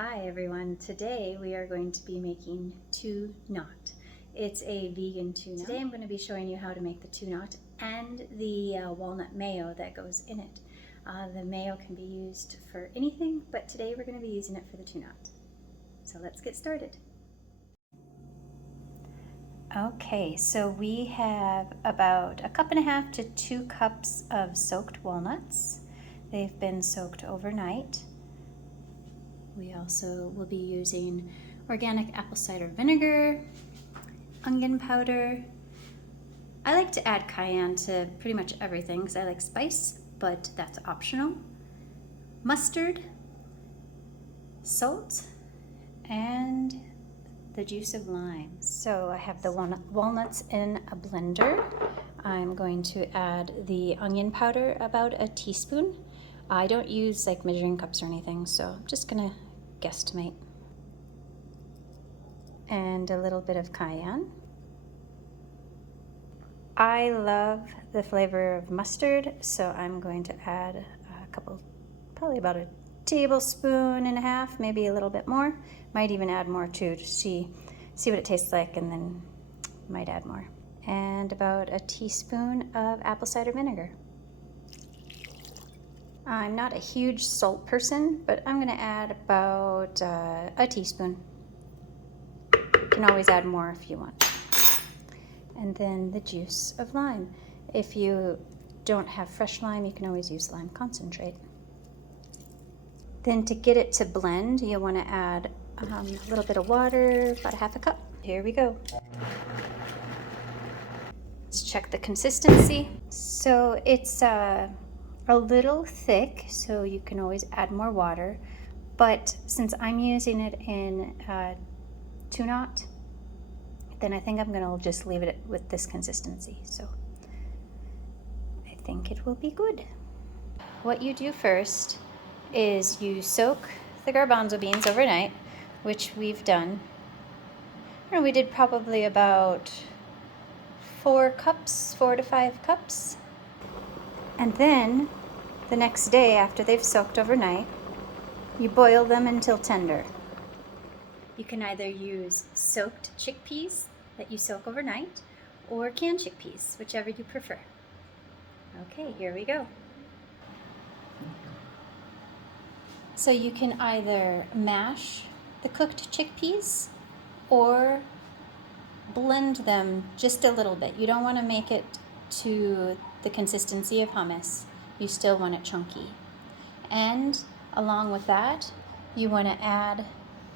Hi everyone, today we are going to be making Tunot. It's a vegan tuna. Today I'm going to be showing you how to make the Tunot and the walnut mayo that goes in it. The mayo can be used for anything, but today we're going to be using it for the Tunot. So let's get started. Okay, so we have about 1.5 cups to 2 cups of soaked walnuts. They've been soaked overnight. We also will be using organic apple cider vinegar, onion powder. I like to add cayenne to pretty much everything because I like spice, but that's optional. Mustard, salt, and the juice of lime. So I have the walnuts in a blender. I'm going to add the onion powder, about a teaspoon. I don't use like measuring cups or anything, so I'm just gonna guesstimate. And a little bit of cayenne. I love the flavor of mustard, so I'm going to add a couple, probably about 1.5 tablespoons, maybe a little bit more. Might even add more too to see what it tastes like, and then might add more. And about a teaspoon of apple cider vinegar. I'm not a huge salt person, but I'm going to add about a teaspoon. You can always add more if you want. And then the juice of lime. If you don't have fresh lime, you can always use lime concentrate. Then to get it to blend, you'll want to add a little bit of water, about 1/2 cup. Here we go. Let's check the consistency. So it's a little thick, so you can always add more water, but since I'm using it in Tunot, then I think I'm gonna just leave it with this consistency, so I think it will be good. What you do first is you soak the garbanzo beans overnight, which we've done. We did probably about 4 to 5 cups. And then the next day, after they've soaked overnight, you boil them until tender. You can either use soaked chickpeas that you soak overnight or canned chickpeas, whichever you prefer. Okay, here we go. So you can either mash the cooked chickpeas or blend them just a little bit. You don't want to make it to the consistency of hummus. You still want it chunky. And along with that, you want to add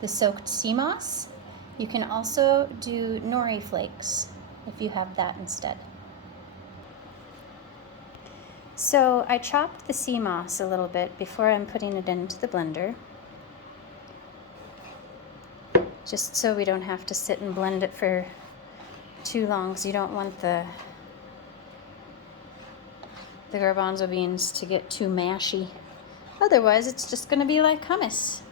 the soaked sea moss. You can also do nori flakes if you have that instead. So I chopped the sea moss a little bit before I'm putting it into the blender, just so we don't have to sit and blend it for too long, because you don't want the garbanzo beans to get too mashy. Otherwise, it's just going to be like hummus.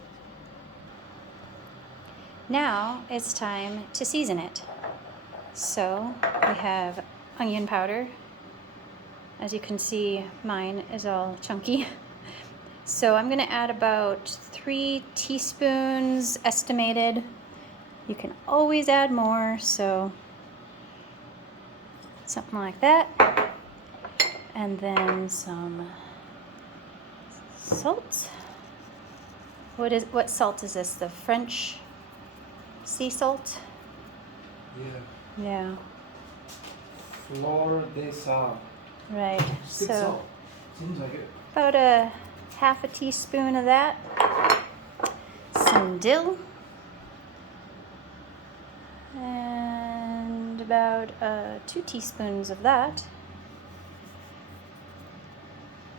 Now it's time to season it. So we have onion powder. As you can see, mine is all chunky. So I'm going to add about 3 teaspoons estimated. You can always add more, so something like that. And then some salt. What salt is this? The French sea salt? Yeah. Yeah. Lourde salt. Right. It's good salt. Seems like it. About 1/2 teaspoon of that. Some dill. And about 2 teaspoons of that.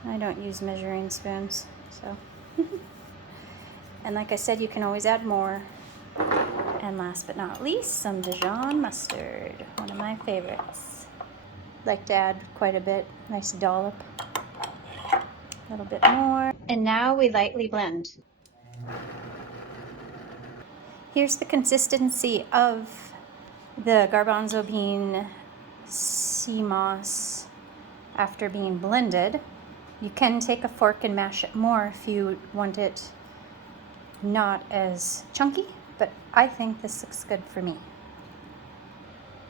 I don't use measuring spoons, so. And like I said, you can always add more. And last but not least, some Dijon mustard, one of my favorites. Like to add quite a bit, nice dollop. A little bit more. And now we lightly blend. Here's the consistency of the garbanzo bean sea moss after being blended. You can take a fork and mash it more if you want it not as chunky, but I think this looks good for me.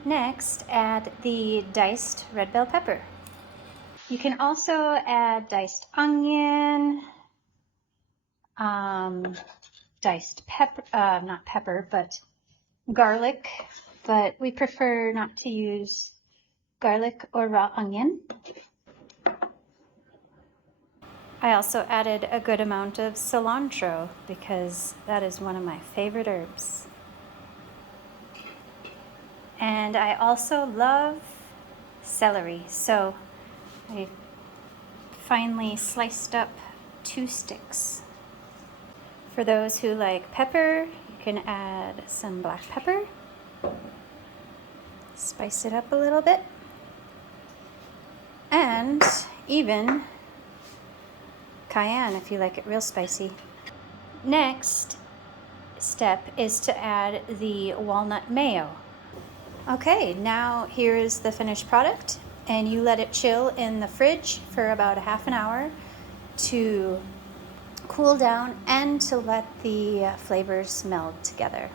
Next, add the diced red bell pepper. You can also add diced onion, diced pepper, not pepper, but garlic, but we prefer not to use garlic or raw onion. I also added a good amount of cilantro because that is one of my favorite herbs. And I also love celery, so I finely sliced up 2 sticks. For those who like pepper, you can add some black pepper. Spice it up a little bit. And even cayenne if you like it real spicy. Next step is to add the walnut mayo. Okay, now here is the finished product, and you let it chill in the fridge for about a half an hour to cool down and to let the flavors meld together.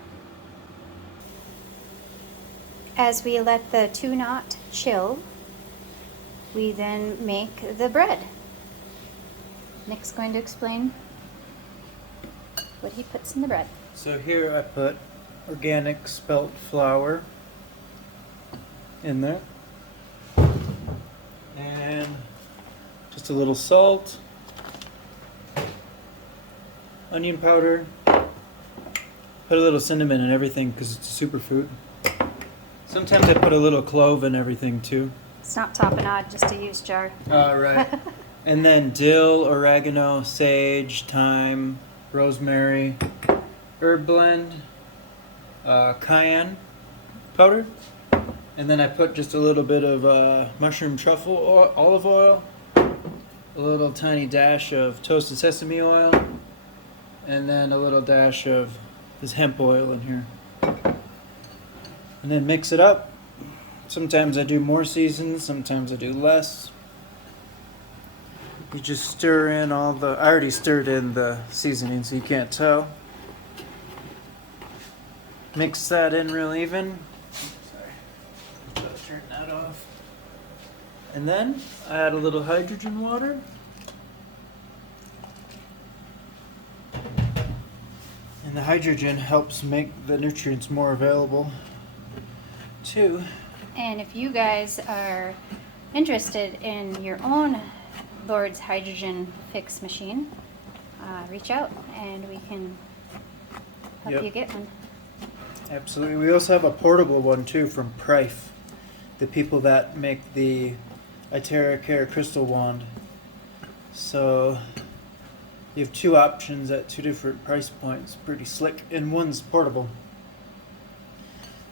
As we let the Tunot chill, we then make the bread. Nick's going to explain what he puts in the bread. So here I put organic spelt flour in there, and just a little salt, onion powder, put a little cinnamon and everything because it's a superfood. Sometimes I put a little clove in everything too. It's not tapenade, just a used jar. Right. And then dill, oregano, sage, thyme, rosemary, herb blend, cayenne powder. And then I put just a little bit of mushroom truffle oil, olive oil, a little tiny dash of toasted sesame oil, and then a little dash of this hemp oil in here. And then mix it up. Sometimes I do more seasons, sometimes I do less. You just stir in all the, I already stirred in the seasoning so you can't tell. Mix that in real even. Sorry, turn that off. And then I add a little hydrogen water. And the hydrogen helps make the nutrients more available too. And if you guys are interested in your own Lourde's hydrogen fix machine, reach out and we can help you get one. Absolutely. We also have a portable one too from Prife, the people that make the Iteracare crystal wand. So you have 2 options at 2 different price points. Pretty slick, and one's portable.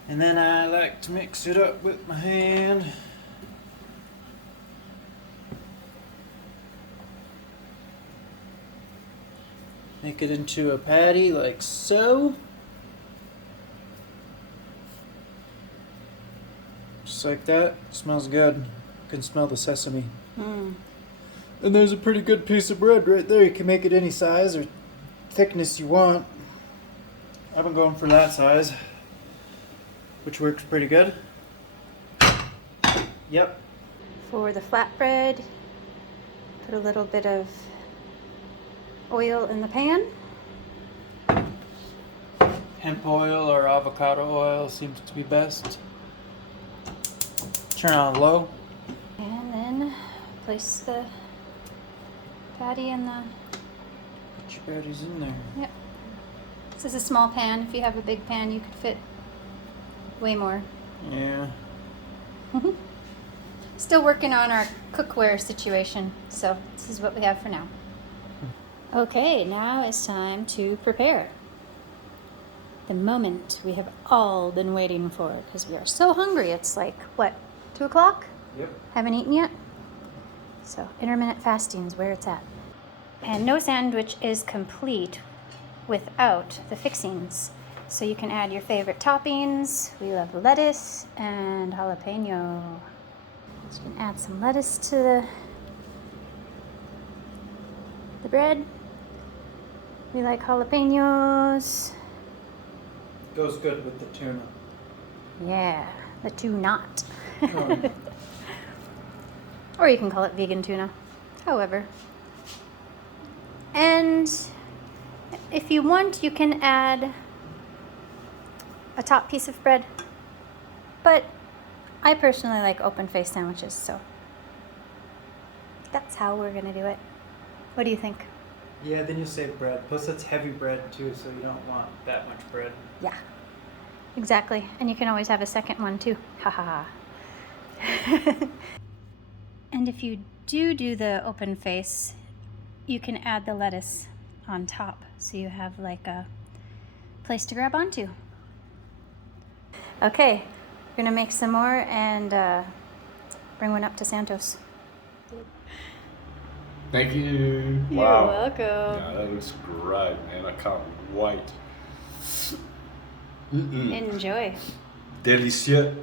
And then I like to mix it up with my hand. Make it into a patty like so. Just like that. Smells good. You can smell the sesame. And there's a pretty good piece of bread right there. You can make it any size or thickness you want. I've been going for that size, which works pretty good. Yep. For the flatbread, put a little bit of oil in the pan. Hemp oil or avocado oil seems to be best. Turn on low. And then place the patty in the... Put your patties in there. Yep. This is a small pan. If you have a big pan, you could fit way more. Yeah. Still working on our cookware situation, so this is what we have for now. Okay, now it's time to prepare. The moment we have all been waiting for, because we are so hungry. It's like, what, 2 o'clock? Yep. Haven't eaten yet? So intermittent fasting is where it's at. And no sandwich is complete without the fixings. So you can add your favorite toppings. We love lettuce and jalapeno. So you can add some lettuce to the bread. We like jalapenos. Goes good with the tuna. Yeah, the Tunot. Oh. Or you can call it vegan tuna, however. And if you want, you can add a top piece of bread. But I personally like open face sandwiches, so that's how we're gonna do it. What do you think? Yeah, then you save bread. Plus, it's heavy bread too, so you don't want that much bread. Yeah, exactly. And you can always have a second one too. Ha ha ha. And if you do the open face, you can add the lettuce on top, so you have like a place to grab onto. Okay, we're gonna make some more and bring one up to Santos. Thank you. You're welcome. Yeah, that looks great, man. I can't wait. Enjoy. Delicieux.